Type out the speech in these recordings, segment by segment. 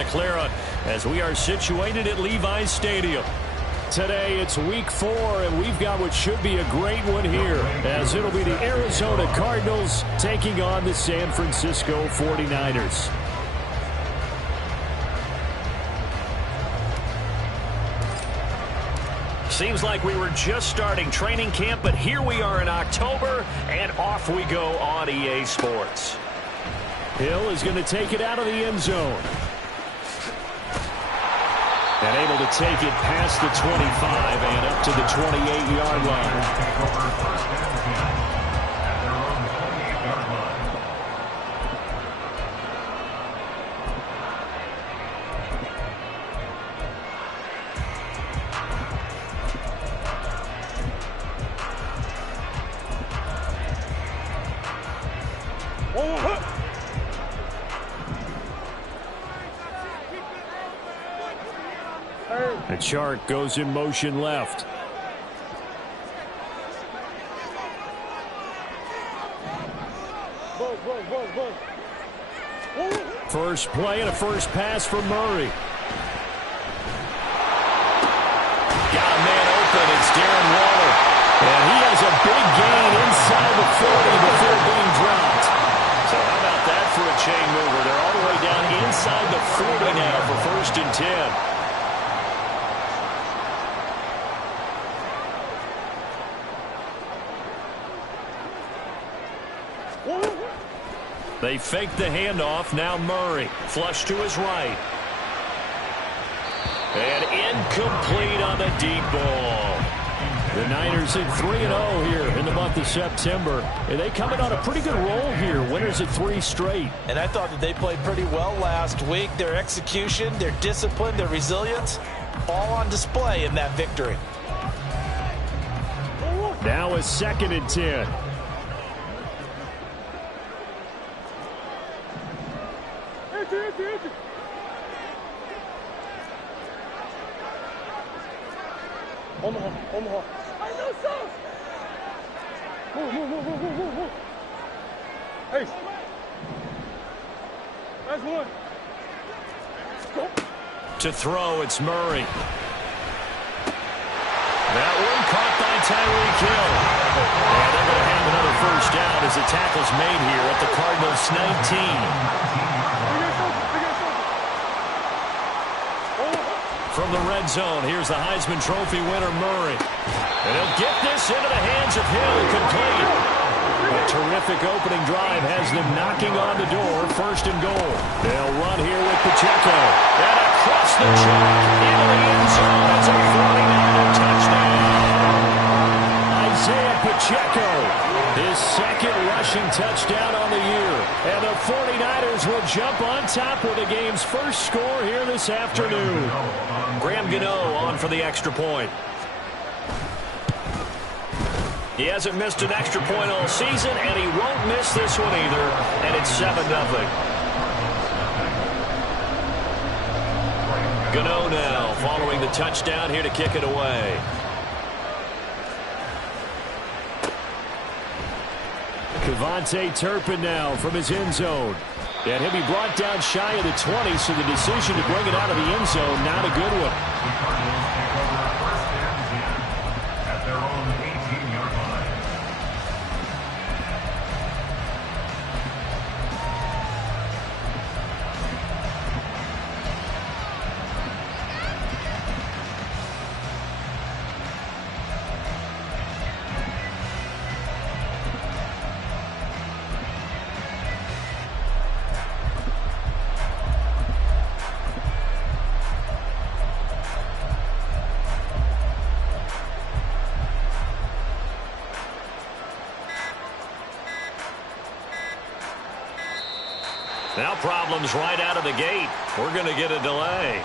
Santa Clara as we are situated at Levi's Stadium. Today it's week 4, and we've got what should be a great one here, as it'll be the Arizona Cardinals taking on the San Francisco 49ers. Seems like we were just starting training camp, but here we are in October, and off we go on EA Sports. Hill is going to take it out of the end zone. And able to take it past the 25 and up to the 28-yard line. The chart goes in motion left. First play and a first pass for Murray. Got a man open. It's Darren Waller. And he has a big gain inside the 40 before being dropped. So how about that for a chain mover? They're all the way down inside the 40 now for 1st and 10. They fake the handoff. Now Murray. Flush to his right. And incomplete on the deep ball. The Niners at 3-0 here in the month of September. And they come in on a pretty good roll here. Winners at 3 straight. And I thought that they played pretty well last week. Their execution, their discipline, their resilience, all on display in that victory. Now a 2nd and 10. Omaha. I know so. Move. Hey. That's one. Go. To throw, it's Murray. That one caught by Tyreek Hill. And they're going to have another first down as the tackle's made here at the Cardinals' 19. From the red zone, here's the Heisman Trophy winner, Murray. And he'll get this into the hands of Hill, complete. A terrific opening drive has them knocking on the door, 1st and goal. They'll run here with Pacheco. And across the chalk into the end zone. It's a 49er touchdown. Isaiah Pacheco, his 2nd rushing touchdown on the year. And the 49ers will jump on top with the game's first score here this afternoon. Graham Gano on for the extra point. He hasn't missed an extra point all season, and he won't miss this one either. And it's 7-0. Gano now following the touchdown here to kick it away. Kevontae Turpin now from his end zone. And he'll be brought down shy of the 20, so the decision to bring it out of the end zone, not a good one. Now problems right out of the gate. We're going to get a delay.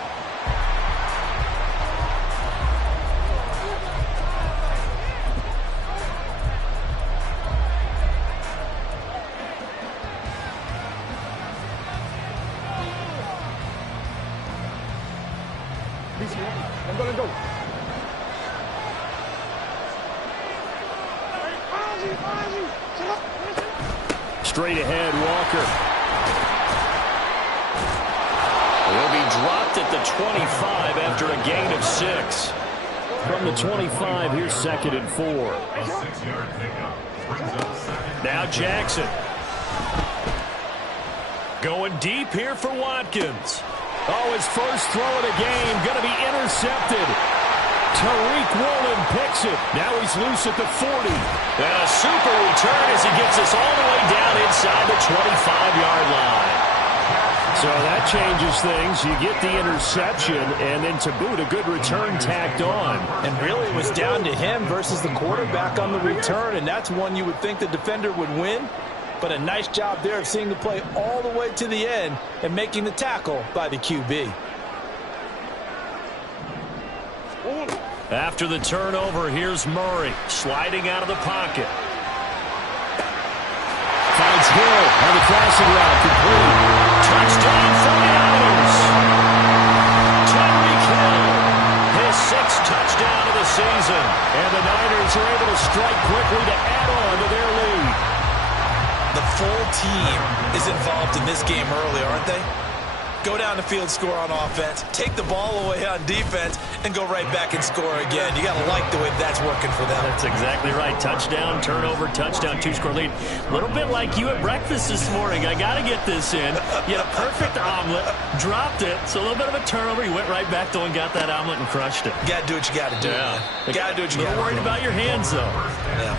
Straight ahead, Walker. Will be stopped at the 25 after a gain of 6. From the 25, here's 2nd and 4. Now Jackson. Going deep here for Watkins. Oh, his first throw of the game going to be intercepted. Tariq Woolen picks it. Now he's loose at the 40. And a super return as he gets us all the way down inside the 25-yard line. So that changes things. You get the interception, and then to boot, a good return tacked on. And really, it was down to him versus the quarterback on the return, and that's one you would think the defender would win. But a nice job there of seeing the play all the way to the end and making the tackle by the QB. After the turnover, here's Murray sliding out of the pocket. Finds Hill on the crossing route, complete. Touchdown 49ers. Tyreek Hill, his 6th touchdown of the season. And the Niners are able to strike quickly to add on to their lead. The full team is involved in this game early, aren't they? Go down the field, score on offense, take the ball away on defense, and go right back and score again. You got to like the way that's working for them. That's exactly right. Touchdown, turnover, touchdown, 2-score lead. A little bit like you at breakfast this morning. I got to get this in. You had a perfect omelet, dropped it, so a little bit of a turnover. You went right back, though, and got that omelet and crushed it. You got to do what you got to do. Yeah. You got to do what you got to do. Worried about your hands, though. Yeah.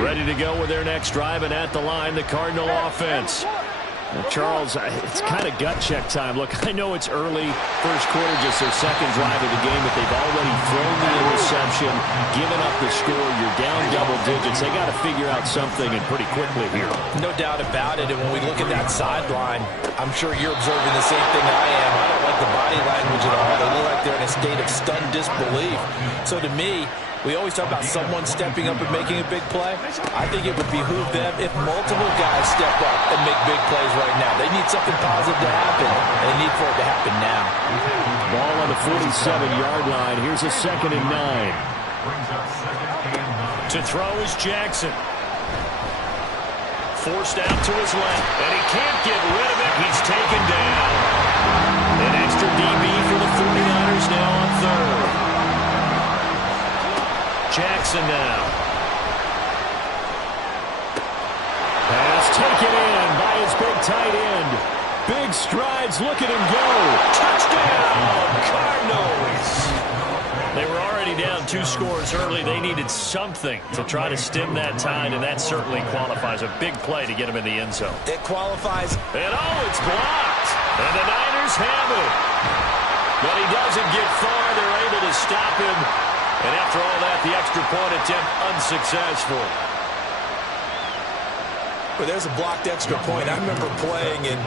Ready to go with their next drive, and at the line, the Cardinal offense. Now, Charles, it's kind of gut check time. Look, I know it's early, first quarter, just their 2nd drive of the game, but they've already thrown the interception, given up the score. You're down double digits. They got to figure out something, and pretty quickly here. No doubt about it, and when we look at that sideline, I'm sure you're observing the same thing that I am. I don't like the body language at all. They look like they're in a state of stunned disbelief. So to me, we always talk about someone stepping up and making a big play. I think it would behoove them if multiple guys step up and make big plays right now. They need something positive to happen, and they need for it to happen now. Ball on the 47-yard line. Here's a 2nd and 9. To throw is Jackson. Forced out to his left, and he can't get rid of it. He's taken down. An extra DB for the 49ers now on 3rd. Jackson now. Pass taken in by his big tight end. Big strides. Look at him go. Touchdown, Cardinals. They were already down 2 scores early. They needed something to try to stem that tide, and that certainly qualifies. A big play to get him in the end zone. It qualifies. And it's blocked. And the Niners have it. But he doesn't get far. They're able to stop him. And after all that, the extra point attempt unsuccessful. Well, there's a blocked extra point. I remember playing, and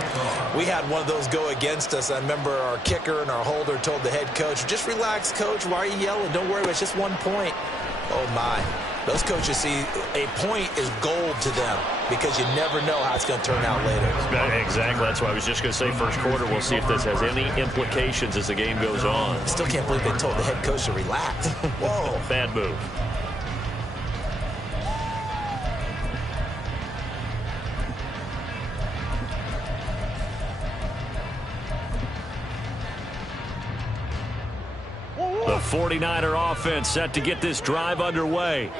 we had one of those go against us. I remember our kicker and our holder told the head coach, just relax, coach. Why are you yelling? Don't worry, it's just 1 point. Oh, my. Those coaches see a point is gold to them because you never know how it's going to turn out later. Exactly. That's why I was just going to say first quarter. We'll see if this has any implications as the game goes on. Still can't believe they told the head coach to relax. Whoa. Bad move. The 49er offense set to get this drive underway.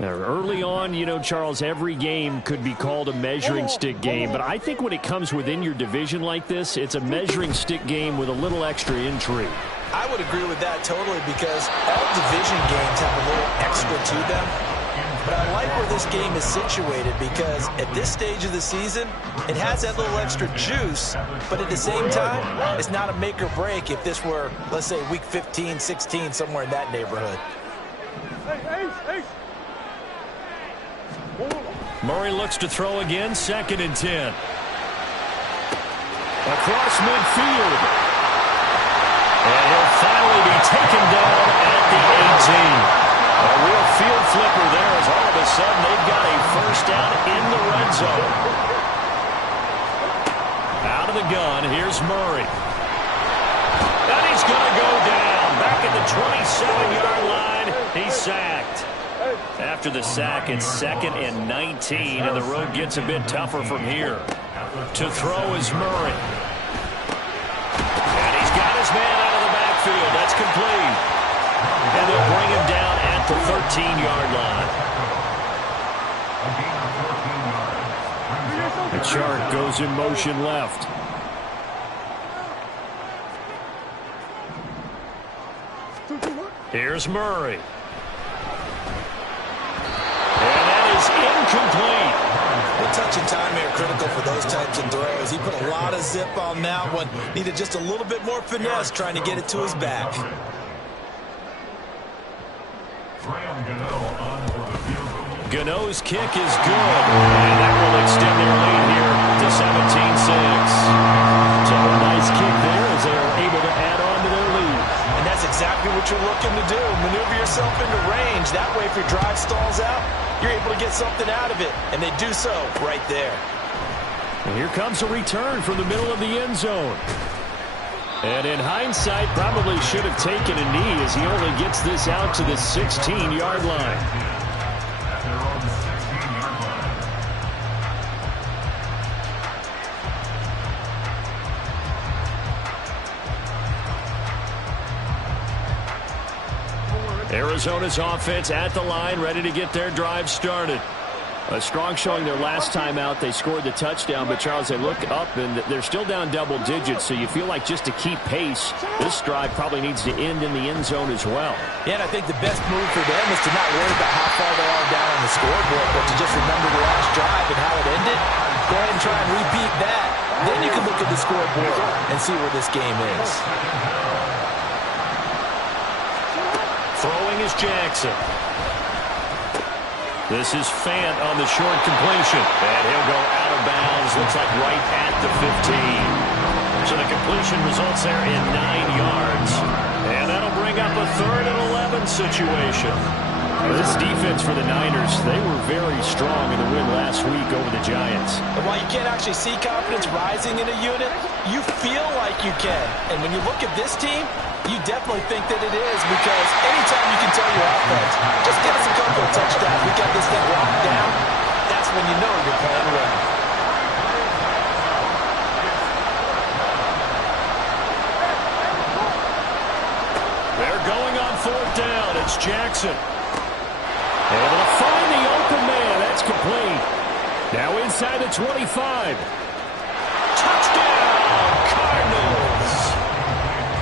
Now, early on, you know, Charles, every game could be called a measuring stick game, but I think when it comes within your division like this, it's a measuring stick game with a little extra intrigue. I would agree with that totally because all division games have a little extra to them. But I like where this game is situated because at this stage of the season, it has that little extra juice, but at the same time, it's not a make or break if this were, let's say, week 15, 16, somewhere in that neighborhood. Hey. Murray looks to throw again, 2nd and 10. Across midfield. And he'll finally be taken down at the 18. A real field flipper there as all of a sudden they've got a first down in the red zone. Out of the gun, here's Murray. And he's going to go down. Back at the 27-yard line, he's sacked. After the sack, it's 2nd and 19, and the road gets a bit tougher from here. To throw is Murray. And he's got his man out of the backfield. That's complete. And they'll bring him down at the 13-yard line. The chart goes in motion left. Here's Murray. Incomplete. The touch and time here critical for those types of throws. He put a lot of zip on that one. Needed just a little bit more finesse trying to get it to his back. Gano's kick is good. And that will extend their lead here to 17-6. So a nice kick there as they are able to add on to their lead. And that's exactly what you're looking to do. Maneuver yourself into range. That way if your drive stalls out, you're able to get something out of it, and they do so right there. And here comes a return from the middle of the end zone. And in hindsight, probably should have taken a knee as he only gets this out to the 16-yard line. Arizona's offense at the line, ready to get their drive started. A strong showing their last time out. They scored the touchdown, but, Charles, they look up, and they're still down double digits, so you feel like just to keep pace, this drive probably needs to end in the end zone as well. Yeah, and I think the best move for them is to not worry about how far they are down on the scoreboard, but to just remember the last drive and how it ended. Go ahead and try and repeat that. Then you can look at the scoreboard and see where this game is. Throwing is Jackson. This is Fant on the short completion. And he'll go out of bounds, looks like right at the 15. So the completion results there in 9 yards. And that'll bring up a 3rd and 11 situation. This defense for the Niners, they were very strong in the win last week over the Giants. And while you can't actually see confidence rising in a unit, you feel like you can. And when you look at this team, you definitely think that it is, because anytime you can tell your offense, just get us a couple of touchdowns, we got this thing locked down, that's when you know you're playing well. They're going on 4th down. It's Jackson. Able to find the open man. That's complete. Now inside the 25. Touchdown, Cardinals.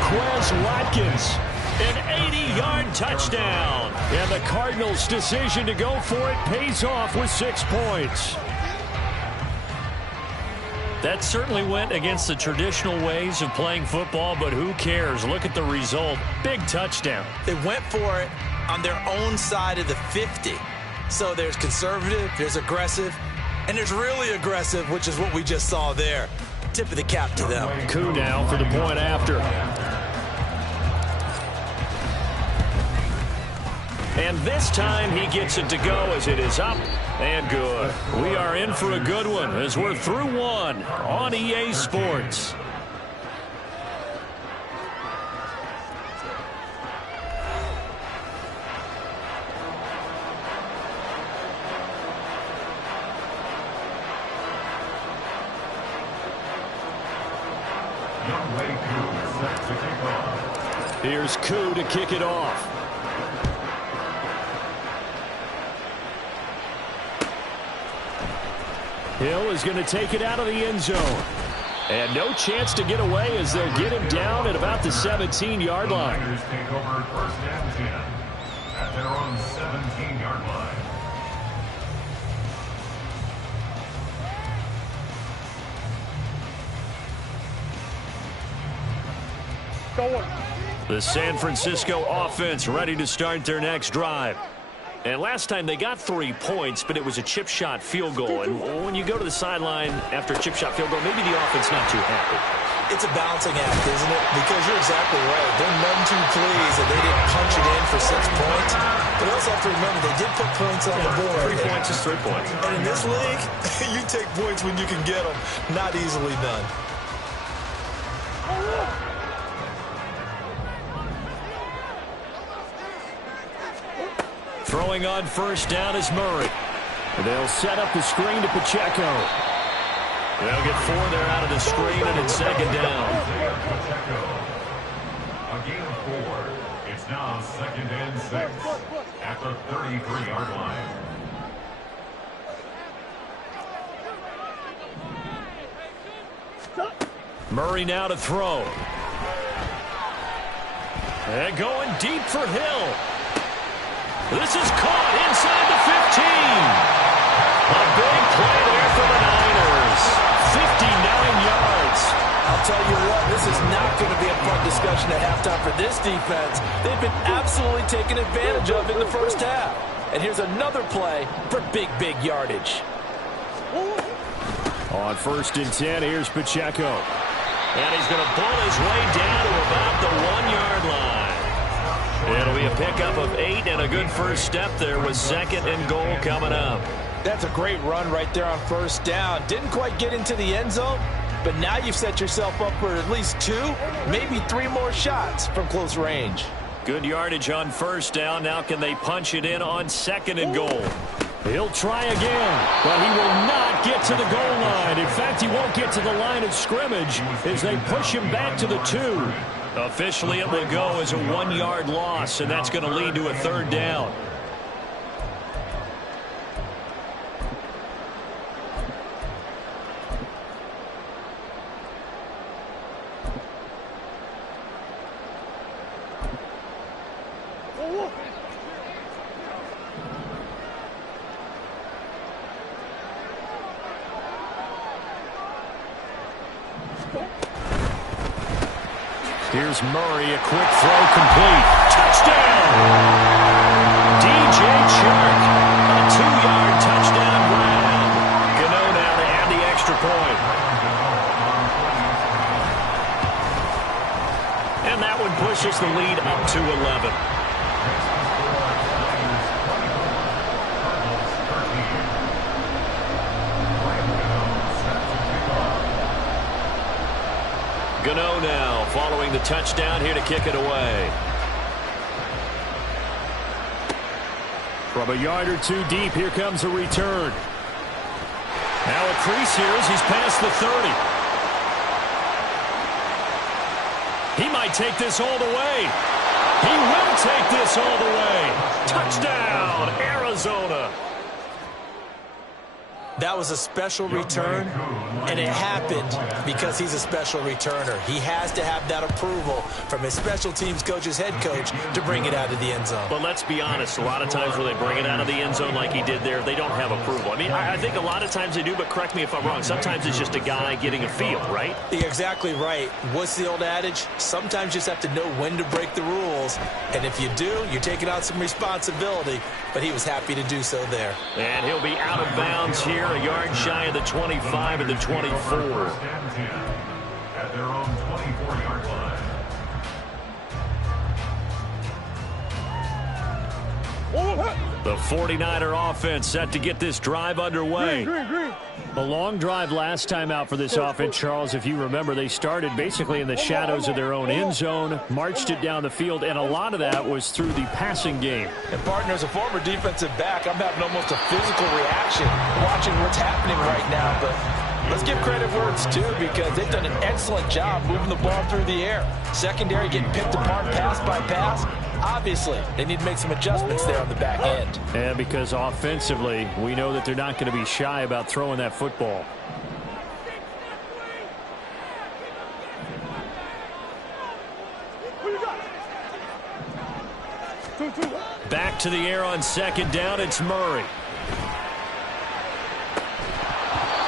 Quez Watkins, an 80-yard touchdown. And the Cardinals' decision to go for it pays off with 6 points. That certainly went against the traditional ways of playing football, but who cares? Look at the result. Big touchdown. They went for it on their own side of the 50. So there's conservative, there's aggressive, and there's really aggressive, which is what we just saw there. Tip of the cap to them. Koo now for the point after. And this time he gets it to go as it is up and good. We are in for a good one as we're through one on EA Sports. Here's Koo to kick it off. Hill is going to take it out of the end zone. And no chance to get away as they'll get him down at about the 17-yard line. Take over 1st and 10 at their own 17-yard line. The San Francisco offense ready to start their next drive. And last time they got 3 points, but it was a chip shot field goal. And when you go to the sideline after a chip shot field goal, maybe the offense not too happy. It's a balancing act, isn't it? Because you're exactly right. They're none too pleased that they didn't punch it in for 6 points. But you also have to remember they did put points on the board. 3 points is 3 points. And in this league, you take points when you can get them. Not easily done. Throwing on first down is Murray. They'll set up the screen to Pacheco. They'll get 4 there out of the screen, and it's second down. A gain of 4. It's now second and 6 at the 33-yard line. Murray now to throw. And going deep for Hill. This is caught inside the 15. A big play there for the Niners. 59 yards. I'll tell you what, this is not going to be a fun discussion at halftime for this defense. They've been absolutely taken advantage of in the first half. And here's another play for big yardage. On first and 10, here's Pacheco. And he's going to pull his way down to about the 1-yard line. It'll be a pickup of 8 and a good first step there with second and goal coming up. That's a great run right there on first down. Didn't quite get into the end zone, but now you've set yourself up for at least 2, maybe 3 more shots from close range. Good yardage on first down. Now can they punch it in on second and goal? He'll try again, but he will not get to the goal line. In fact, he won't get to the line of scrimmage as they push him back to the 2. Officially, it will go as a 1-yard loss, and that's going to lead to a third down. Here's Murray, a quick throw complete. Touchdown! DJ Chark, a 2-yard touchdown grab. Gano now to add the extra point. And that one pushes the lead up to 11. Gano now following the touchdown here to kick it away. From a yard or 2 deep, here comes a return. Now a crease here as he's past the 30. He might take this all the way. He will take this all the way. Touchdown, Arizona. That was a special return, and it happened because he's a special returner. He has to have that approval from his special teams coach's head coach to bring it out of the end zone. But let's be honest, a lot of times when they bring it out of the end zone like he did there, they don't have approval. I mean, I think a lot of times they do, but correct me if I'm wrong. Sometimes it's just a guy getting a feel, right? You're exactly right. What's the old adage? Sometimes you just have to know when to break the rules, and if you do, you're taking on some responsibility, but he was happy to do so there. And he'll be out of bounds here, a yard shy of the 25 and the 24. First and 10 at their own 24-yard line. The 49er offense set to get this drive underway. Green. A long drive last time out for this offense, Charles. If you remember, they started basically in the shadows of their own end zone, marched it down the field, and a lot of that was through the passing game. And partner, as a former defensive back, I'm having almost a physical reaction watching what's happening right now. But let's give credit where it's due because they've done an excellent job moving the ball through the air. Secondary getting picked apart pass by pass. Obviously, they need to make some adjustments there on the back end. And because offensively, we know that they're not going to be shy about throwing that football. Back to the air on second down, it's Murray.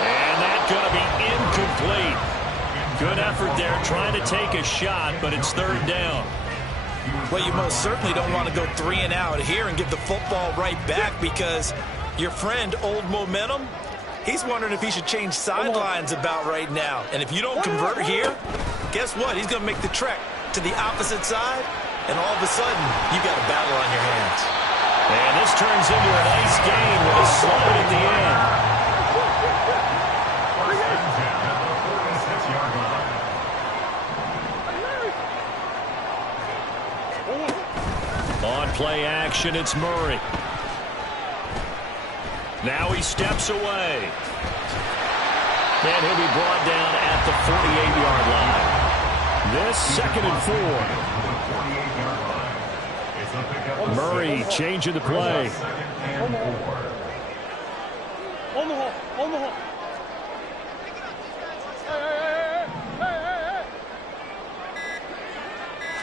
And that's going to be incomplete. Good effort there trying to take a shot, but it's third down. Well, you most certainly don't want to go 3 and out here and give the football right back because your friend, Old Momentum, he's wondering if he should change sidelines about right now. And if you don't convert here, guess what? He's going to make the trek to the opposite side, and all of a sudden, you got a battle on your hands. And this turns into a nice gain with a slide at the end. First and 10 at the 46-yard line. On play action, it's Murray. Now he steps away. And he'll be brought down at the 48-yard line. This 2nd and 4. Murray changing the play. On the hole. On the hole. Hey.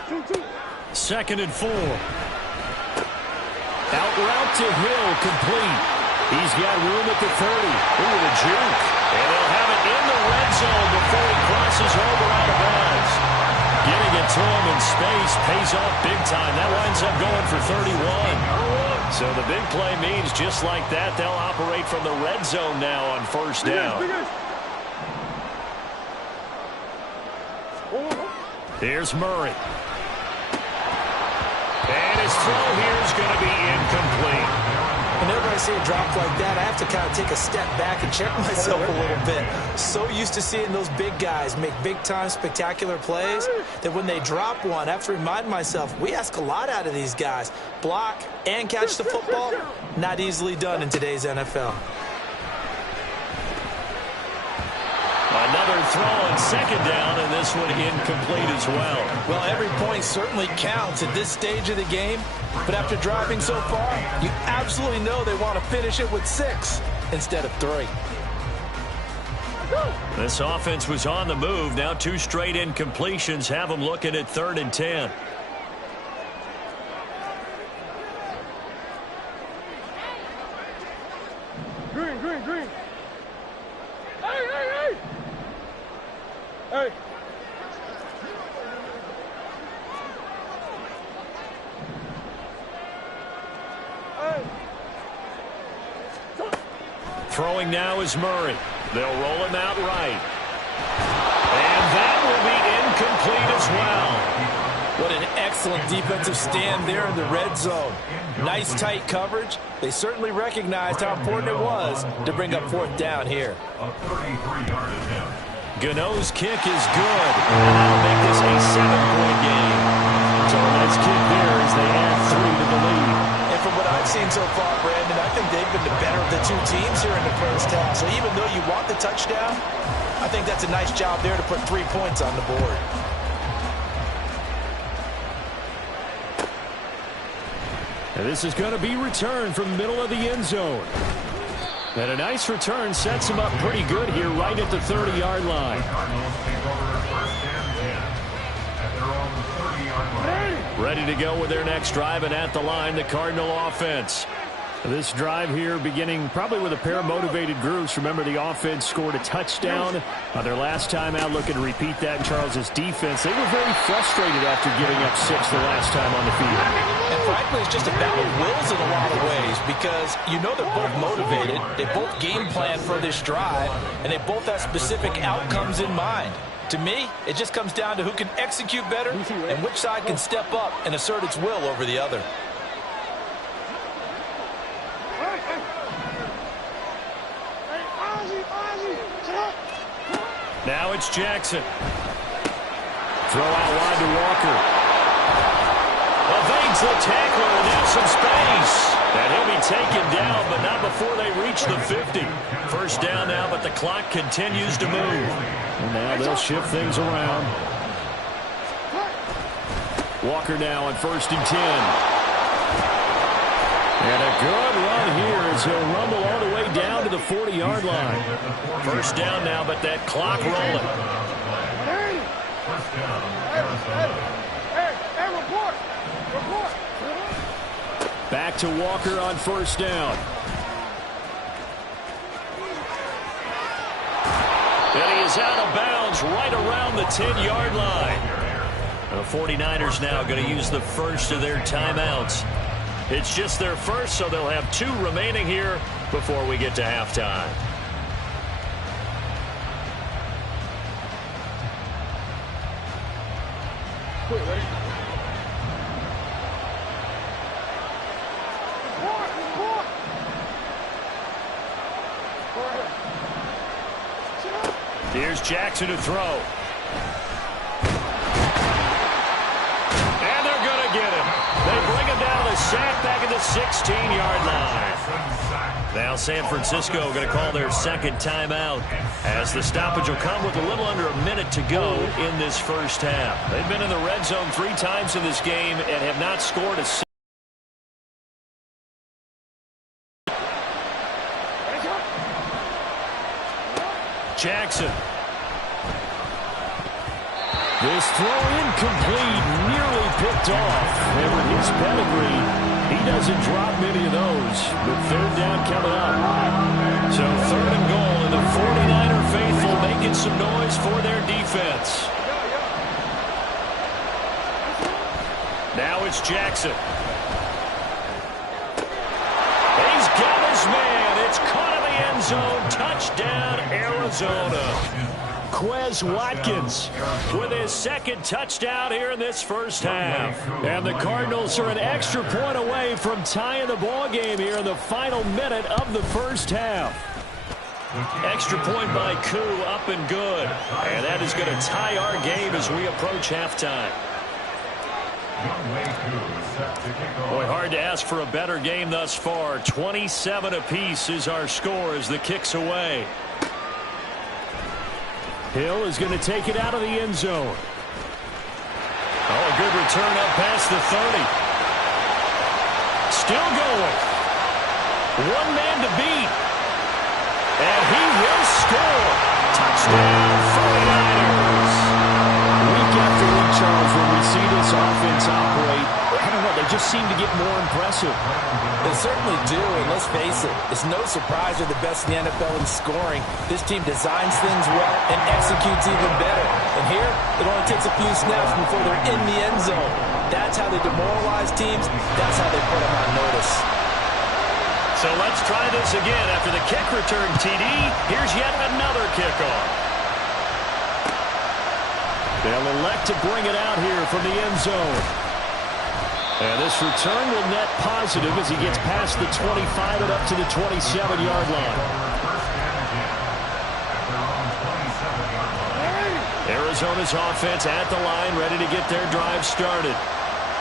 2. 2nd and 4. Out route to Hill, complete. He's got room at the 30. Ooh, the juke. And they'll have it in the red zone before he crosses over out of bounds. Getting it to him in space pays off big time. That winds up going for 31. So the big play means just like that, they'll operate from the red zone now on 1st down. Here's Murray. And his throw here is going to be incomplete. Whenever I see a drop like that, I have to kind of take a step back and check myself a little bit. So used to seeing those big guys make big-time spectacular plays that when they drop one, I have to remind myself, we ask a lot out of these guys. Block and catch the football, not easily done in today's NFL. Another throw on 2nd down, and this one incomplete as well. Well, every point certainly counts at this stage of the game, but after driving so far, you absolutely know they want to finish it with 6 instead of 3. This offense was on the move. Now 2 straight incompletions have them looking at 3rd and 10. Green. Hey. Throwing now is Murray. They'll roll him out right. And that will be incomplete as well. What an excellent defensive stand there in the red zone. Nice tight coverage. They certainly recognized how important it was to bring up 4th down here. A 33-yard attempt. Gano's kick is good. And that'll make this a 7-point game. So a nice kick there as they add 3 to the lead. And from what I've seen so far, Brandon, I think they've been the better of the 2 teams here in the first half. So even though you want the touchdown, I think that's a nice job there to put 3 points on the board. And this is going to be returned from the middle of the end zone. And a nice return sets him up pretty good here right at the 30-yard line. Cardinals take over 1st and 10 at their own 30-yard line. Ready to go with their next drive, and at the line, the Cardinal offense. This drive here beginning probably with a pair of motivated groups. Remember, the offense scored a touchdown on their last time out. Looking to repeat that in Charles' defense. They were very frustrated after giving up 6 the last time on the field. And frankly, it's just a battle of wills in a lot of ways because you know they're both motivated. They both game plan for this drive, and they both have specific outcomes in mind. To me, it just comes down to who can execute better and which side can step up and assert its will over the other. Now it's Jackson. Throw out wide to Walker. Evades the tackler, and now some space. And he'll be taken down, but not before they reach the 50. 1st down now, but the clock continues to move. And now they'll shift things around. Walker now on 1st and 10. And a good run here as he'll rumble all the way down to the 40-yard line. 1st down now, but that clock rolling. Report. Back to Walker on 1st down. And he is out of bounds right around the 10-yard line. The 49ers now going to use the first of their timeouts. It's just their first, so they'll have 2 remaining here before we get to halftime. Here's Jackson to throw. And they're going to get him. They bring him down the sack back at the 16-yard line. Now San Francisco going to call their second timeout as the stoppage will come with a little under a minute to go in this first half. They've been in the red zone 3 times in this game and have not scored a Jackson. This throw incomplete, nearly picked off. And with his pedigree, he doesn't drop many of those. But third down coming up. So 3rd and goal, and the 49er faithful making some noise for their defense. Now it's Jackson. He's got his man. It's caught in the end zone. Touchdown, Arizona. Quez Watkins with his second touchdown here in this first half. And the Cardinals are an extra point away from tying the ball game here in the final minute of the first half. Extra point by Koo, up and good. And that is going to tie our game as we approach halftime. Boy, hard to ask for a better game thus far. 27 apiece is our score as the kick's away. Hill is going to take it out of the end zone. Oh, a good return up past the 30. Still going. One man to beat. And he will score. Touchdown, 49ers. Week after week, Charles, when we see this offense operate, I don't know, they just seem to get more impressive. They certainly do, and let's face it, it's no surprise they're the best in the NFL in scoring. This team designs things well and executes even better. And here, it only takes a few snaps before they're in the end zone. That's how they demoralize teams. That's how they put them on notice. So let's try this again. After the kick return TD, here's yet another kickoff. They'll elect to bring it out here from the end zone. And this return will net positive as he gets past the 25 and up to the 27-yard line. Arizona's offense at the line, ready to get their drive started.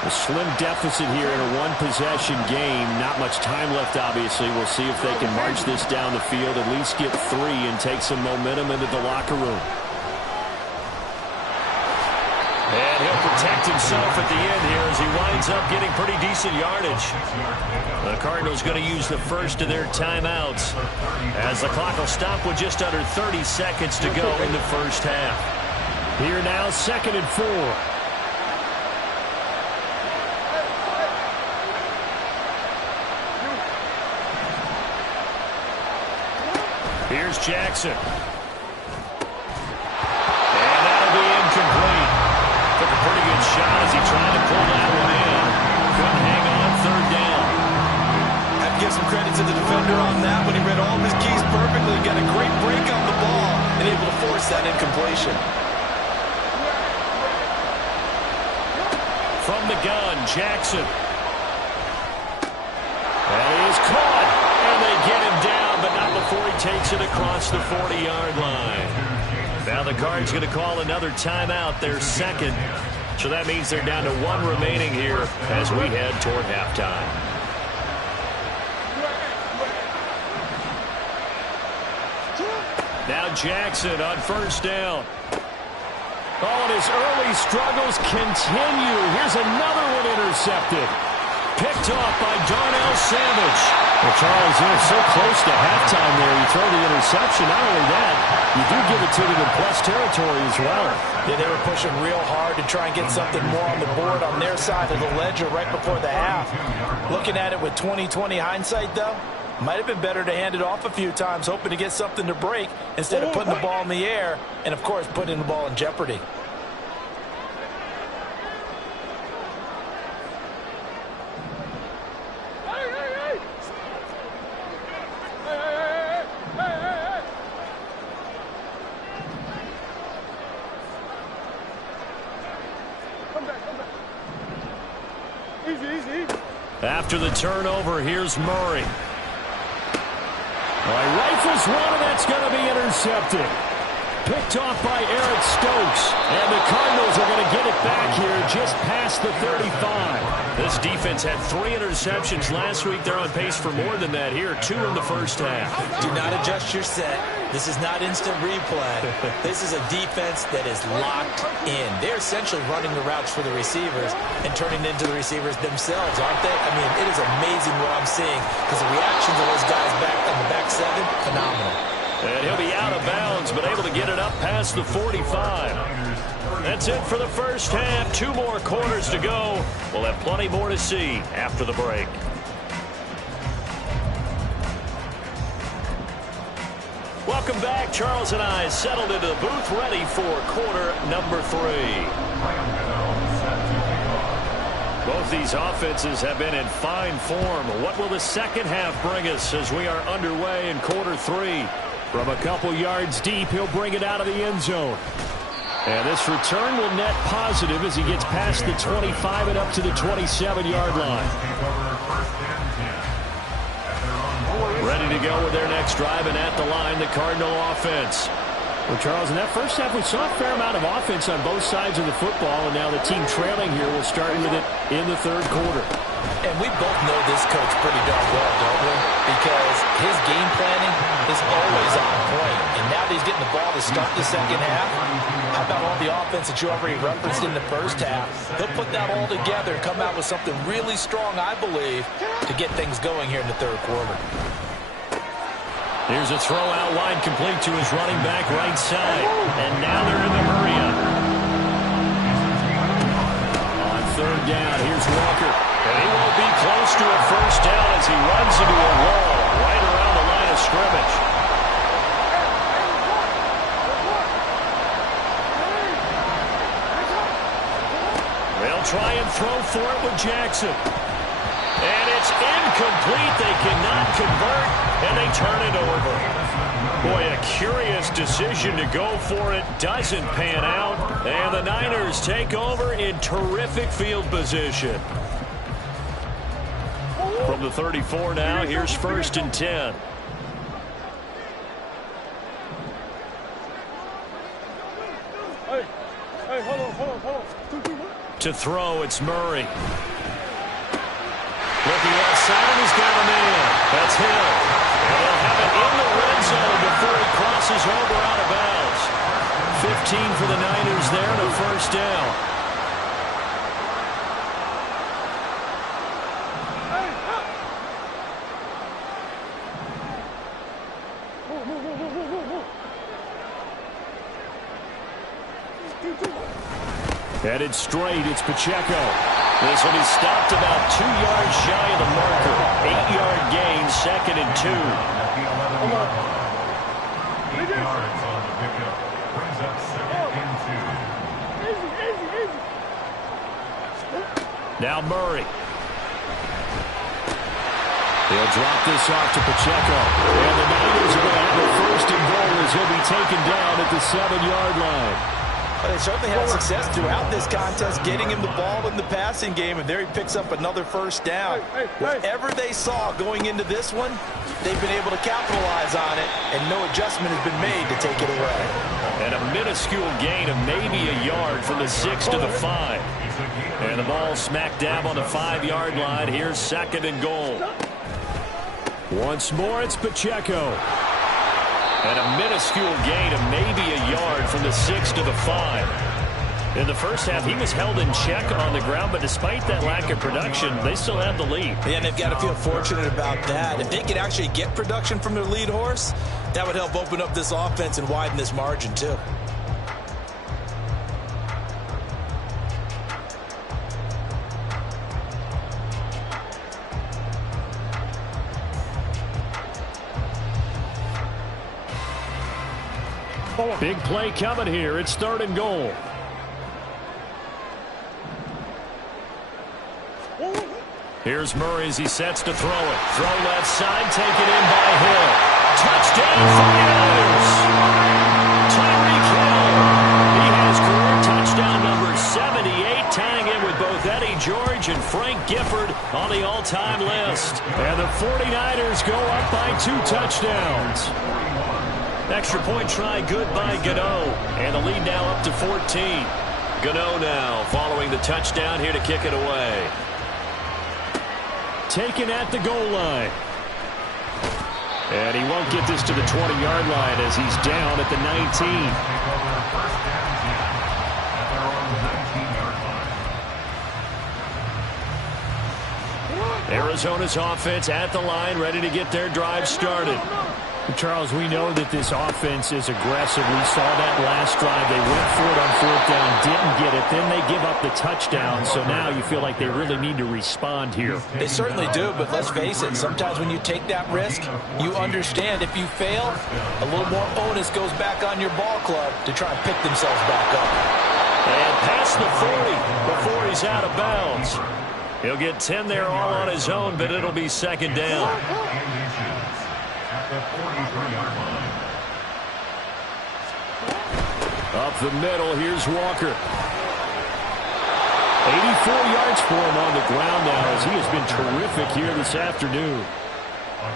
A slim deficit here in a one-possession game. Not much time left, obviously. We'll see if they can march this down the field, at least get 3 and take some momentum into the locker room. And he'll protect himself at the end here as he winds up getting pretty decent yardage. The Cardinals going to use the first of their timeouts as the clock will stop with just under 30 seconds to go in the first half. Here now, 2nd and 4. Here's Jackson. And that'll be incomplete. Took a pretty good shot as he tried to pull that one in. Couldn't hang on 3rd down. Have to give some credit to the defender on that when he read all of his keys perfectly. Got a great break on the ball and able to force that incompletion. From the gun, Jackson. And he is caught. And they get him down, but not before he takes it across the 40-yard line. Now the Cards going to call another timeout, their second. So that means they're down to 1 remaining here as we head toward halftime. Now Jackson on 1st down. Oh, and his early struggles continue. Here's another one intercepted. Picked off by Darnell Savage. Well, Charles, you're so close to halftime there. You throw the interception. Not only that, you do give it to them in plus territory as well. Yeah, they were pushing real hard to try and get something more on the board on their side of the ledger right before the half. Looking at it with 20/20 hindsight, though, might have been better to hand it off a few times, hoping to get something to break instead of putting the ball in the air and, of course, putting the ball in jeopardy. After the turnover, here's Murray. Rifles one, and that's going to be intercepted. Picked off by Eric Stokes. And the Cardinals are going to get it back here just past the 35. This defense had 3 interceptions last week. They're on pace for more than that here. 2 in the first half. Do not adjust your set. This is not instant replay. This is a defense that is locked in. They're essentially running the routes for the receivers and turning it into the receivers themselves, aren't they? I mean, it is amazing what I'm seeing because the reactions of those guys back in the back 7, phenomenal. And he'll be out of bounds, but able to get it up past the 45. That's it for the first half. 2 more quarters to go. We'll have plenty more to see after the break. Welcome back. Charles and I settled into the booth ready for quarter number 3. Both these offenses have been in fine form. What will the second half bring us as we are underway in quarter 3? From a couple yards deep, he'll bring it out of the end zone. And this return will net positive as he gets past the 25 and up to the 27-yard line. Ready to go with their next drive, and at the line, the Cardinal offense. Well, Charles, in that first half, we saw a fair amount of offense on both sides of the football, and now the team trailing here will start with it in the third quarter. And we both know this coach pretty darn well, don't we? Because his game planning is always on point. And now that he's getting the ball to start the second half, how about all the offense that you already referenced in the first half? He'll put that all together and come out with something really strong, I believe, to get things going here in the third quarter. Here's a throw out wide, complete to his running back right side. And now they're in the hurry up. On third down, here's Walker. And he won't be close to a first down as he runs into a wall right around the line of scrimmage. They'll try and throw for it with Jackson. And it's incomplete. They cannot convert, and they turn it over. Boy, a curious decision to go for it. Doesn't pan out, and the Niners take over in terrific field position. From the 34 now, here's 1st and 10. Hey, hold on. To throw, it's Murray. Looking outside, and he's got a man. That's Hill. And they'll have it in the red zone before he crosses over out of bounds. 15 for the Niners there, and a first down. Headed straight, it's Pacheco. This will be stopped about 2 yards shy of the marker. 8-yard gain, 2nd and 2. 8 yards on the pickup. Brings up 2nd and 2. Now Murray. He'll drop this off to Pacheco. And the Niners are going to have a 1st and goal as he'll be taken down at the 7-yard line. They certainly had success throughout this contest, getting him the ball in the passing game, and there he picks up another first down. Whatever they saw going into this one, they've been able to capitalize on it, and no adjustment has been made to take it away. And a minuscule gain of maybe a yard from the 6 to the 5. And the ball smack dab on the 5-yard line. Here's 2nd and goal. Once more, it's Pacheco. And a minuscule gain of maybe a yard from the 6 to the 5. In the first half, he was held in check on the ground, but despite that lack of production, they still have the lead. Yeah, and they've got to feel fortunate about that. If they could actually get production from their lead horse, that would help open up this offense and widen this margin, too. Big play coming here. It's 3rd and goal. Here's Murray as he sets to throw it. Throw left side, taken in by Hill. Touchdown, 49ers. Tyreek Hill. He has career touchdown number 78, tying in with both Eddie George and Frank Gifford on the all-time list. And the 49ers go up by 2 touchdowns. Extra point try good by Gano. And the lead now up to 14. Gano now following the touchdown here to kick it away. Taken at the goal line. And he won't get this to the 20-yard line as he's down at the 19. Arizona's offense at the line, ready to get their drive started. Charles, we know that this offense is aggressive. We saw that last drive. They went for it on 4th down, didn't get it. Then they give up the touchdown. So now you feel like they really need to respond here. They certainly do, but let's face it. Sometimes when you take that risk, you understand if you fail, a little more onus goes back on your ball club to try and pick themselves back up. And past the 40 before he's out of bounds. He'll get 10 there all on his own, but it'll be 2nd down. Up the middle, here's Walker. 84 yards for him on the ground now as he has been terrific here this afternoon. A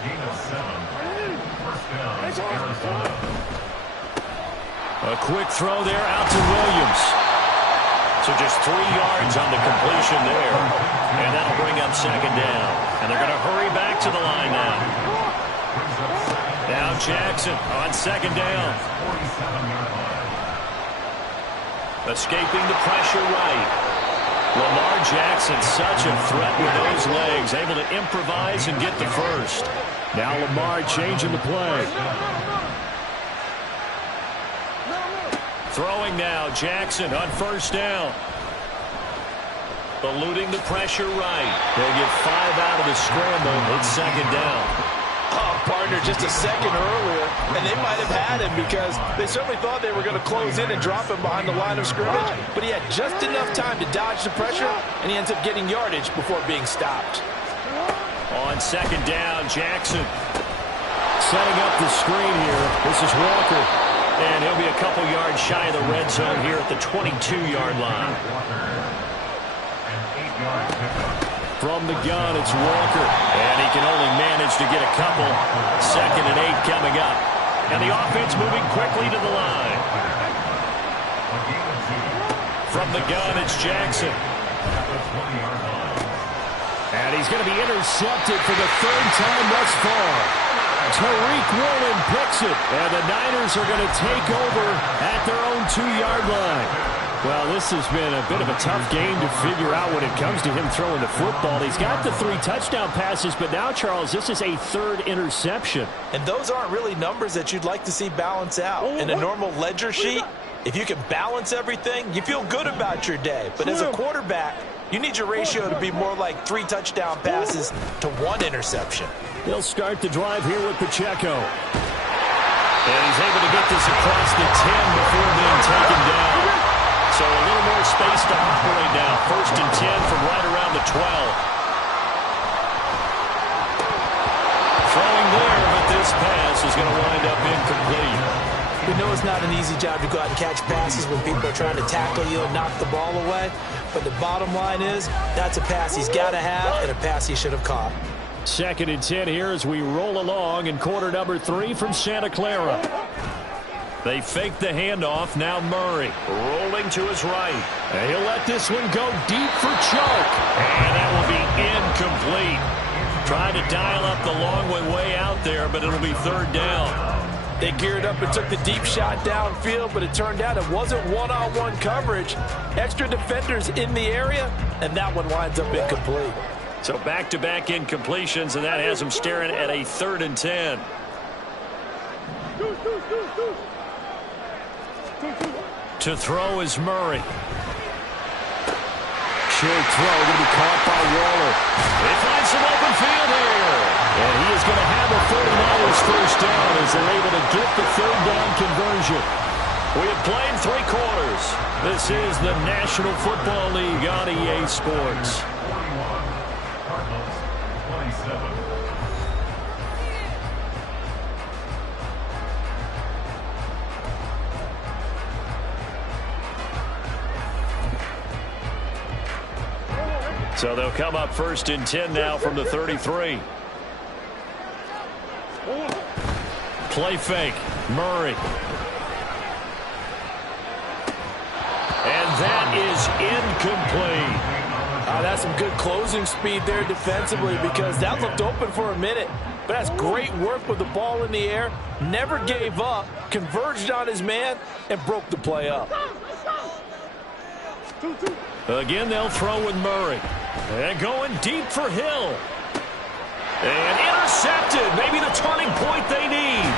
gain of 7. First down, Arizona. A quick throw there out to Williams. So just 3 yards on the completion there. And that'll bring up 2nd down. And they're going to hurry back to the line now. Now Jackson on 2nd down. Escaping the pressure right. Lamar Jackson, such a threat with those legs. Able to improvise and get the first. Now Lamar changing the play. Throwing now, Jackson on 1st down. Eluding the pressure right. They'll get 5 out of the scramble. It's 2nd down. Oh, partner, just a second earlier, and they might have had him because they certainly thought they were going to close in and drop him behind the line of scrimmage, but he had just enough time to dodge the pressure, and he ends up getting yardage before being stopped. On 2nd down, Jackson setting up the screen here. This is Walker, and he'll be a couple yards shy of the red zone here at the 22-yard line. From the gun, it's Walker, and he can only manage to get a couple. 2nd and 8 coming up. And the offense moving quickly to the line. From the gun, it's Jackson. And he's going to be intercepted for the 3rd time thus far. Tariq Woolen picks it, and the Niners are going to take over at their own 2-yard line. Well, this has been a bit of a tough game to figure out when it comes to him throwing the football. He's got the 3 touchdown passes, but now, Charles, this is a 3rd interception. And those aren't really numbers that you'd like to see balance out. In a normal ledger sheet, if you can balance everything, you feel good about your day. But as a quarterback, you need your ratio to be more like 3 touchdown passes to 1 interception. They'll start the drive here with Pacheco. And he's able to get this across the 10 before being taken down. So a little more space to operate now. 1st and 10 from right around the 12. Throwing there, but this pass is going to wind up incomplete. We know it's not an easy job to go out and catch passes when people are trying to tackle you and knock the ball away. But the bottom line is, that's a pass he's got to have and a pass he should have caught. 2nd and 10 here as we roll along in quarter number 3 from Santa Clara. They fake the handoff. Now Murray rolling to his right. And he'll let this one go deep for Chark. And that will be incomplete. Trying to dial up the long way out there, but it'll be 3rd down. They geared up and took the deep shot downfield, but it turned out it wasn't one-on-one coverage. Extra defenders in the area, and that one winds up incomplete. So back-to-back incompletions, and that has them staring at a 3rd and 10. To throw is Murray. Short throw going to be caught by Waller. They find some open field here. And he is going to have the 49ers 1st down as they're able to get the 3rd down conversion. We have played 3 quarters. This is the National Football League on EA Sports. 41, Cardinals 27. So they'll come up 1st and 10 now from the 33. Play fake. Murray. And that is incomplete. That's some good closing speed there defensively, because that looked open for a minute. But that's great work with the ball in the air. Never gave up, converged on his man, and broke the play up. Again, they'll throw with Murray. And going deep for Hill. And intercepted. Maybe the turning point they need.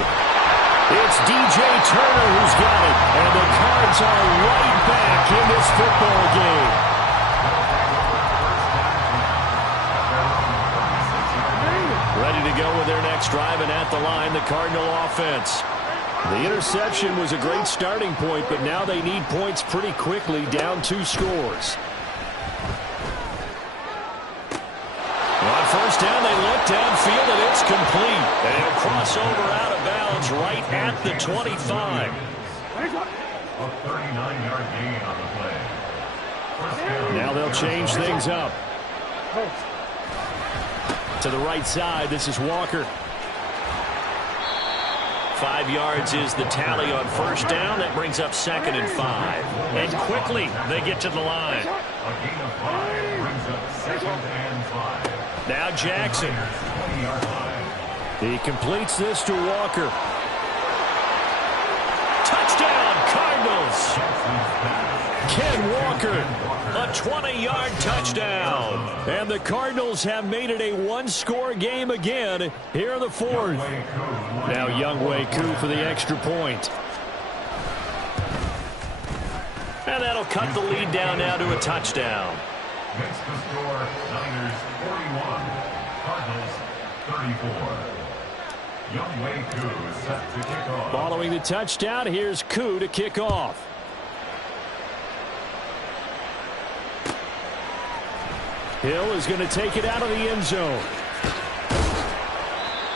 It's DJ Turner who's got it. And the Cards are right back in this football game. Ready to go with their next drive, and at the line, the Cardinal offense. The interception was a great starting point, but now they need points pretty quickly, down 2 scores. On first down, they look downfield, and it's complete. And it'll cross over out of bounds right at the 25. A 39-yard gain on the play. Now they'll change things up. To the right side, this is Walker. 5 yards is the tally on first down. That brings up 2nd and 5. And quickly, they get to the line. A gain of 5 brings up 2nd and 5. Now Jackson. 20-yard line. He completes this to Walker. Touchdown, Cardinals. Ken Walker, a 20-yard touchdown. And the Cardinals have made it a 1-score game again here in the 4th. Now Younghoe Koo for the extra point. And that'll cut the lead down now to a touchdown. Makes the score Niners 41, Cardinals 34. Younghoe Koo is set to kick off. Following the touchdown, here's Koo to kick off. Hill is going to take it out of the end zone.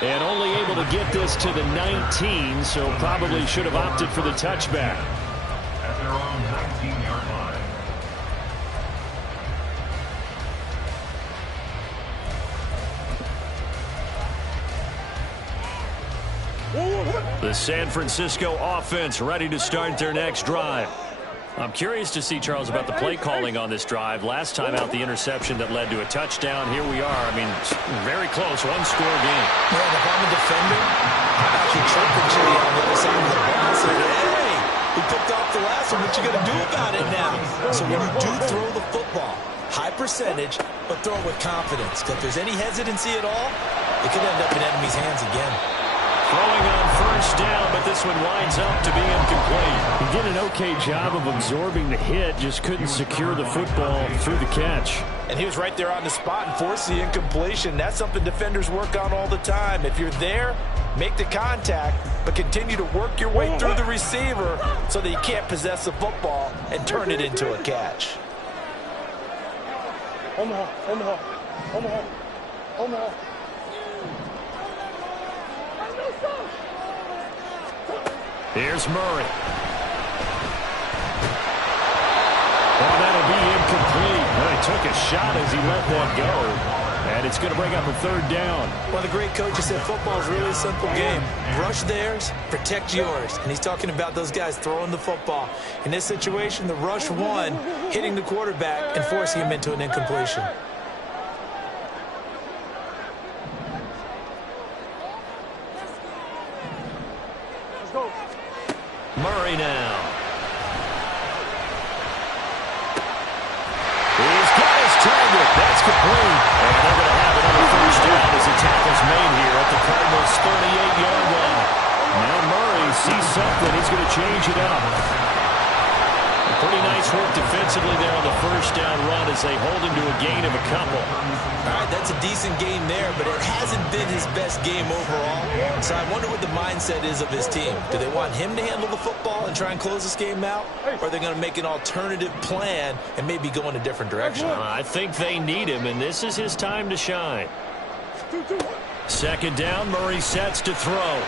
And only able to get this to the 19, so probably should have opted for the touchback. At their own 19-yard line. The San Francisco offense ready to start their next drive. I'm curious to see, Charles, about the play calling on this drive. Last time out, the interception that led to a touchdown. Here we are. I mean, very close, 1-score game. Yeah, if I'm a defender, I'm actually chirping Chili on the other side of the ball and say, hey, we picked off the last one. What you going to do about it now? So when you do throw the football, high percentage, but throw it with confidence. Because if there's any hesitancy at all, it could end up in enemy's hands again. Throwing on first down, but this one winds up to be incomplete. He did an okay job of absorbing the hit, just couldn't secure the football through the catch. And he was right there on the spot and forced the incompletion. That's something defenders work on all the time. If you're there, make the contact, but continue to work your way through the receiver so that you can't possess the football and turn it into a catch. Omaha, Omaha, Omaha, Omaha. Here's Murray. Well, that'll be incomplete. Well, he took a shot as he let that go. And it's going to bring up a 3rd down. One of the great coaches said football is really a simple game. Rush theirs, protect yours. And he's talking about those guys throwing the football. In this situation, the rush one, hitting the quarterback and forcing him into an incompletion. Murray now. He's got his target. That's complete. And they're going to have another first down as the tackle's made here at the Cardinals' 38-yard line. Now Murray sees something. He's going to change it up. Pretty nice work defensively there on the first down run as they hold him to a gain of a couple. All right, that's a decent game there, but it hasn't been his best game overall. So I wonder what the mindset is of his team. Do they want him to handle the football and try and close this game out? Or are they going to make an alternative plan and maybe go in a different direction? I think they need him, and this is his time to shine. 2nd down, Murray sets to throw.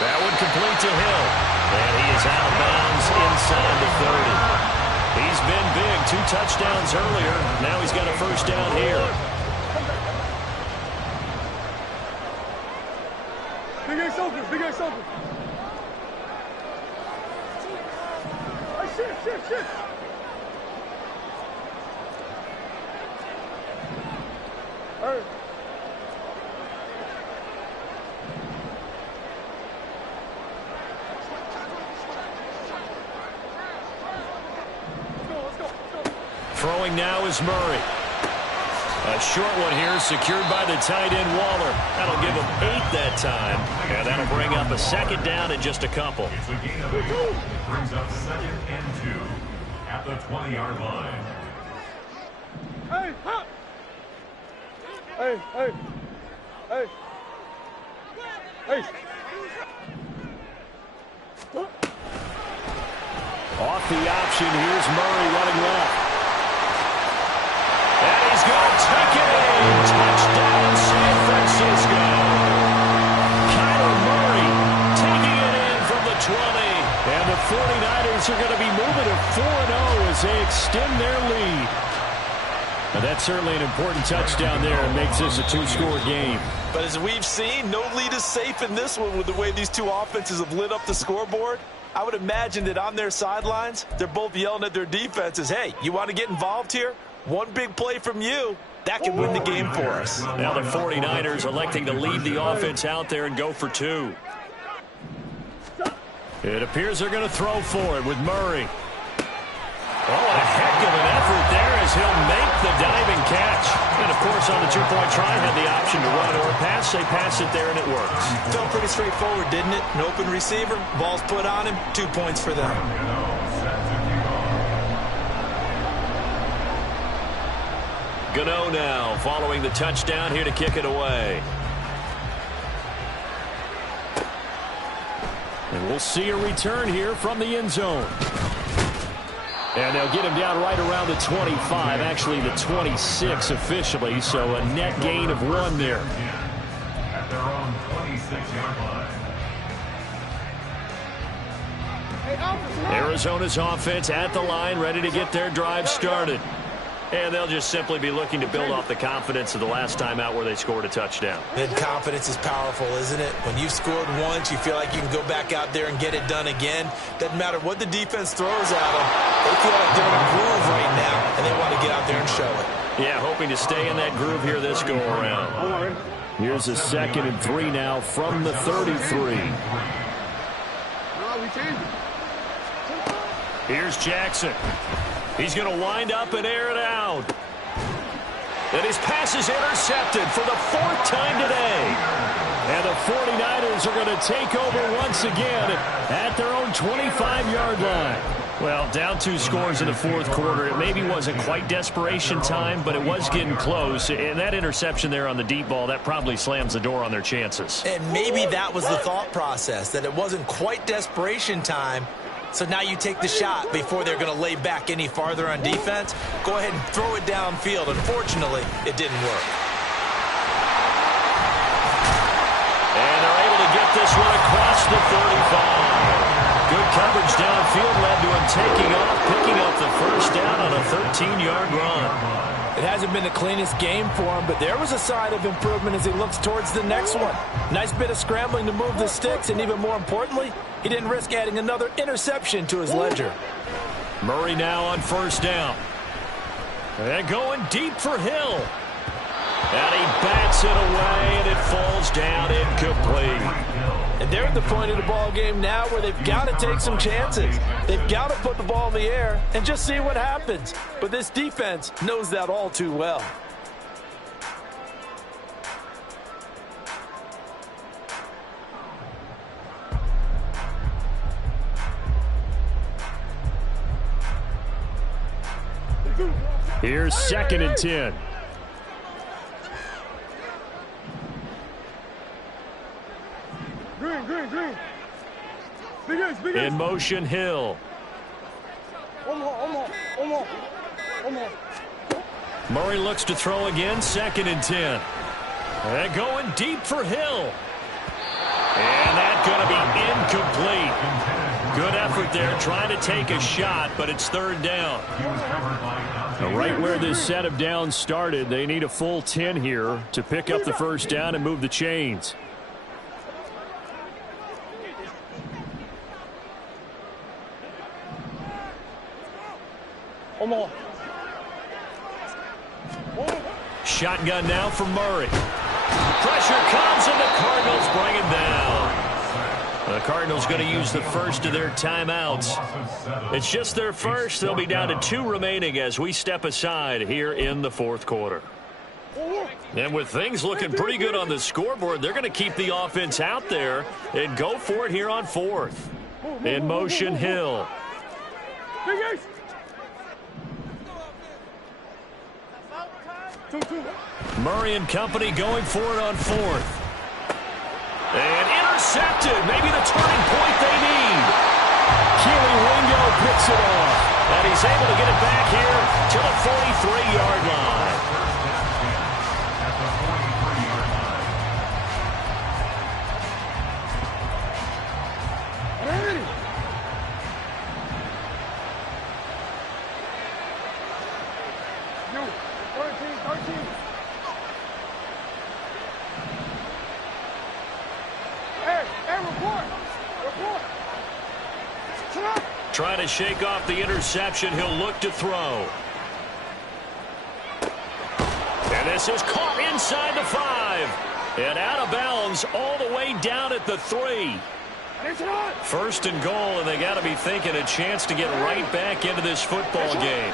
That one complete to Hill. And he is out of bounds inside the 30. He's been big. 2 touchdowns earlier. Now he's got a first down here. Big A open. Big A open. Hey, shift. Hey. Let's go. Throwing now is Murray. A short one here, secured by the tight end Waller. That'll give him 8 that time, and that'll bring up a second down in just a couple. It's a gain of 8. Brings up 2nd and 2 at the 20-yard line. Hey, hop. Hey. Off the option, here's Murray running left. And he's going to take it in. Touchdown, San Francisco. Kyler Murray taking it in from the 20. And the 49ers are going to be moving to 4-0 as they extend their lead. And that's certainly an important touchdown there and makes this a 2-score game. But as we've seen, no lead is safe in this one with the way these two offenses have lit up the scoreboard. I would imagine that on their sidelines, they're both yelling at their defenses, hey, you want to get involved here? One big play from you, that can win the game for us. Now the 49ers electing to lead the offense out there and go for 2. It appears they're going to throw for it with Murray. Oh, a heck of an effort there as he'll make the diving catch. And, of course, on the 2-point try, had the option to run or pass. They pass it there, and it works. Felt pretty straightforward, didn't it? An open receiver, ball's put on him, 2 points for them. Gano now following the touchdown here to kick it away. And we'll see a return here from the end zone. And they'll get him down right around the 25, actually the 26 officially, so a net gain of 1 there. At their own 26-yard line. Arizona's offense at the line, ready to get their drive started. And they'll just simply be looking to build off the confidence of the last time out where they scored a touchdown. And confidence is powerful, isn't it? When you've scored once, you feel like you can go back out there and get it done again. Doesn't matter what the defense throws at them. They feel like they're in a groove right now, and they want to get out there and show it. Yeah, hoping to stay in that groove here this go-around. Here's a 2nd and 3 now from the 33. Here's Jackson. He's going to wind up and air it out. And his pass is intercepted for the 4th time today. And the 49ers are going to take over once again at their own 25-yard line. Well, down 2 scores in the 4th quarter. It maybe wasn't quite desperation time, but it was getting close. And that interception there on the deep ball, that probably slams the door on their chances. And maybe that was the thought process, that it wasn't quite desperation time. So now you take the shot before they're going to lay back any farther on defense. Go ahead and throw it downfield. Unfortunately, it didn't work. And they're able to get this one across the 35. Good coverage downfield led to him taking off, picking up the first down on a 13-yard run. It hasn't been the cleanest game for him, but there was a sign of improvement as he looks towards the next one. Nice bit of scrambling to move the sticks, and even more importantly, he didn't risk adding another interception to his ledger. Murray now on 1st down. And going deep for Hill. And he bats it away, and it falls down incomplete. And they're at the point of the ball game now where they've got to take some chances. They've got to put the ball in the air and just see what happens. But this defense knows that all too well. Here's 2nd and 10. Green. Big In motion, Hill. Omar. Murray looks to throw again, 2nd and 10. And going deep for Hill. And that's going to be incomplete. Good effort there, trying to take a shot, but it's 3rd down. Right where this set of downs started, they need a full 10 here to pick up the first down and move the chains. Omaha. Shotgun now for Murray. Pressure comes, and the Cardinals bring him down. The Cardinals going to use the first of their timeouts. It's just their first. They'll be down to 2 remaining as we step aside here in the fourth quarter. And with things looking pretty good on the scoreboard, they're going to keep the offense out there and go for it here on fourth. In motion, Hill. Murray and company going for it on fourth. And intercepted. Maybe the turning point they need. Keely Ringo picks it off. And he's able to get it back here to the 43-yard line. Trying to shake off the interception. He'll look to throw. And this is caught inside the 5. And out of bounds all the way down at the 3. First and goal, and they got to be thinking a chance to get right back into this football game.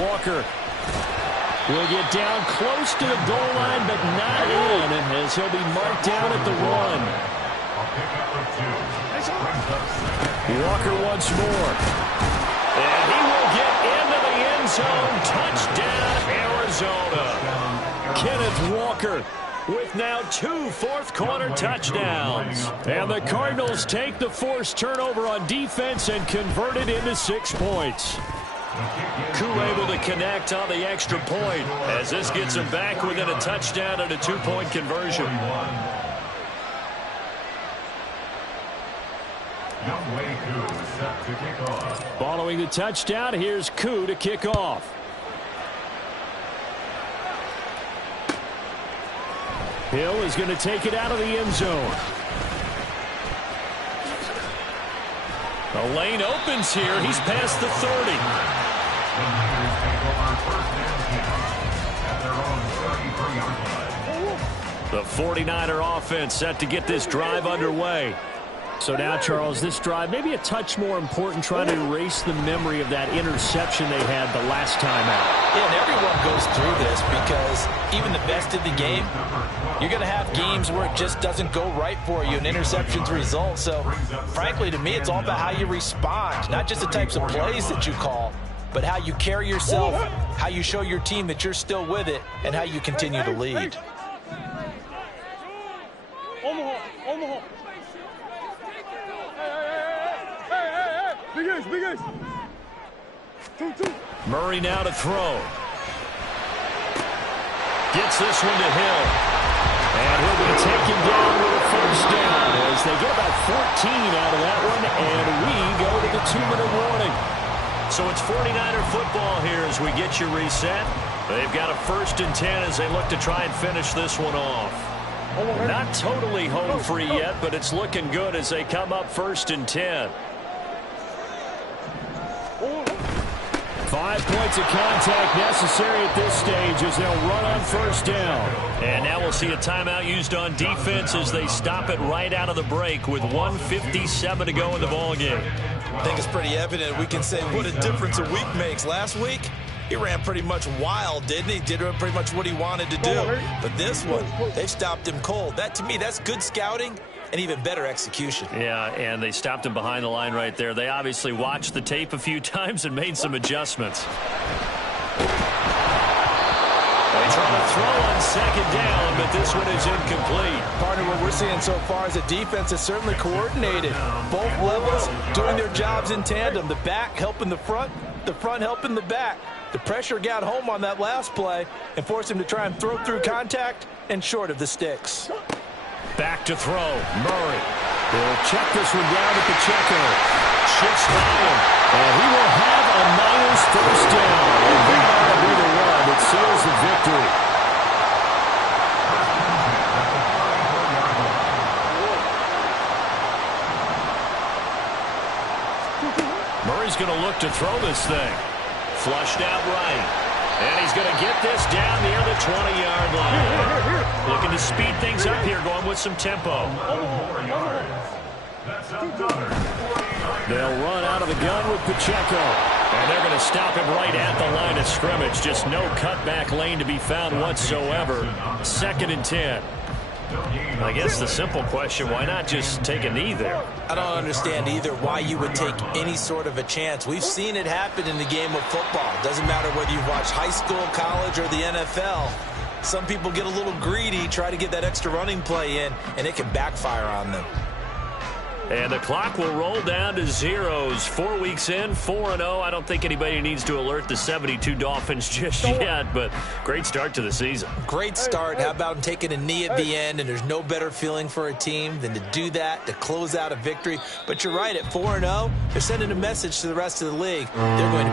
Walker will get down close to the goal line, but not in, as he'll be marked down at the 1. Walker once more. And he will get into the end zone. Touchdown, Arizona. Kenneth Walker with now 2 fourth-quarter touchdowns. And the Cardinals take the forced turnover on defense and convert it into 6 points. Koo able to connect on the extra point as this gets him back within a touchdown and a 2-point conversion. Following the touchdown, here's Koo to kick off. Hill is going to take it out of the end zone. The lane opens here. He's past the 30. The 49er offense set to get this drive underway. So now, Charles, this drive maybe a touch more important, trying to erase the memory of that interception they had the last time out. Yeah, and everyone goes through this because even the best of the game, you're going to have games where it just doesn't go right for you and interceptions result. So, frankly, to me, it's all about how you respond, not just the types of plays that you call, but how you carry yourself, how you show your team that you're still with it, and how you continue to lead. Omaha. Big ace. 2. Murray now to throw. Gets this one to Hill. And he'll be taken down with a first down as they get about 14 out of that one, and we go to the 2-minute warning. So it's 49er football here as we get you reset. They've got a 1st and 10 as they look to try and finish this one off. Not totally home free yet, but it's looking good as they come up 1st and 10. 5 points of contact necessary at this stage as they'll run on 1st down. And now we'll see a timeout used on defense as they stop it right out of the break with 1:57 to go in the ballgame. I think it's pretty evident. We can say what a difference a week makes. Last week, he ran pretty much wild, didn't he? Did pretty much what he wanted to do. But this one, they stopped him cold. That, to me, that's good scouting and even better execution. Yeah, and they stopped him behind the line right there. They obviously watched the tape a few times and made some adjustments. They try to throw on 2nd down, but this one is incomplete. Partner, what we're seeing so far is a defense is certainly coordinated. Both levels doing their jobs in tandem. The back helping the front helping the back. The pressure got home on that last play and forced him to try and throw through contact and short of the sticks. Back to throw. Murray. He'll check this one down at the checker. Shifts down. And he will have a Niners 1st down. And that'll be the run that seals the victory. he's going to look to throw this thing. Flushed out right. And he's going to get this down near the 20-yard line. Looking to speed things up here, going with some tempo. They'll run out of the gun with Pacheco. And they're going to stop him right at the line of scrimmage. Just no cutback lane to be found whatsoever. 2nd and 10. I guess the simple question, why not just take a knee there? I don't understand either why you would take any sort of a chance. We've seen it happen in the game of football. Doesn't matter whether you watch high school, college, or the NFL. Some people get a little greedy, try to get that extra running play in, and it can backfire on them. And the clock will roll down to zeros. 4 weeks in, 4-0. I don't think anybody needs to alert the 72 Dolphins just yet, but great start to the season. Great start. How about taking a knee at the end? And there's no better feeling for a team than to do that, to close out a victory. But you're right, at 4-0, they're sending a message to the rest of the league. They're going to be